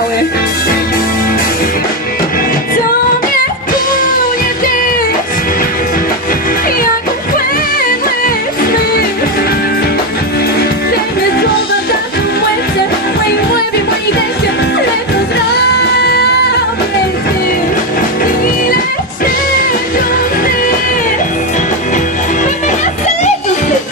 mały. To mnie płynie tyś, jak upłynły sny. Dajmy słowa za tą łezę, w moim łebie, w mojej gęście, lecą z dobrej sny. Ile się tu wstyd, wymienia lecą wstyd.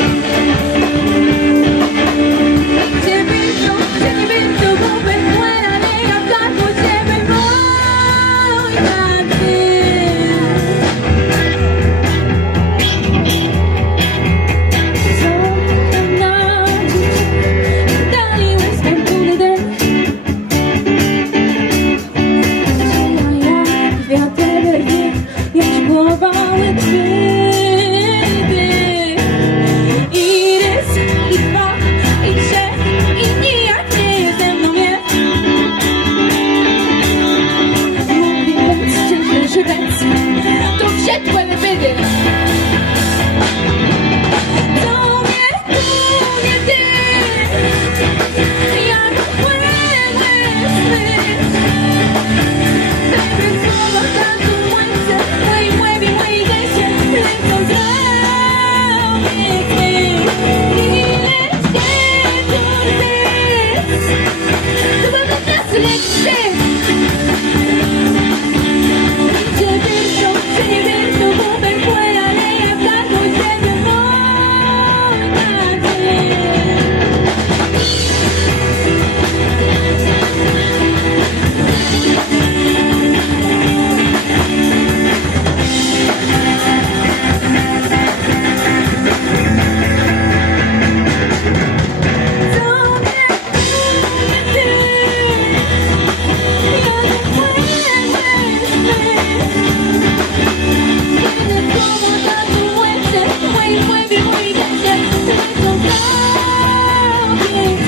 To wsiadłe wybiedy. To mnie płynie ty, jak upłynły sny. Dajmy słowa za tą łezę, w moim łebie, w mojej gęście, lecą z ramię twych. Ile się tu wstyd, chyba do nas leci wstyd. Wait,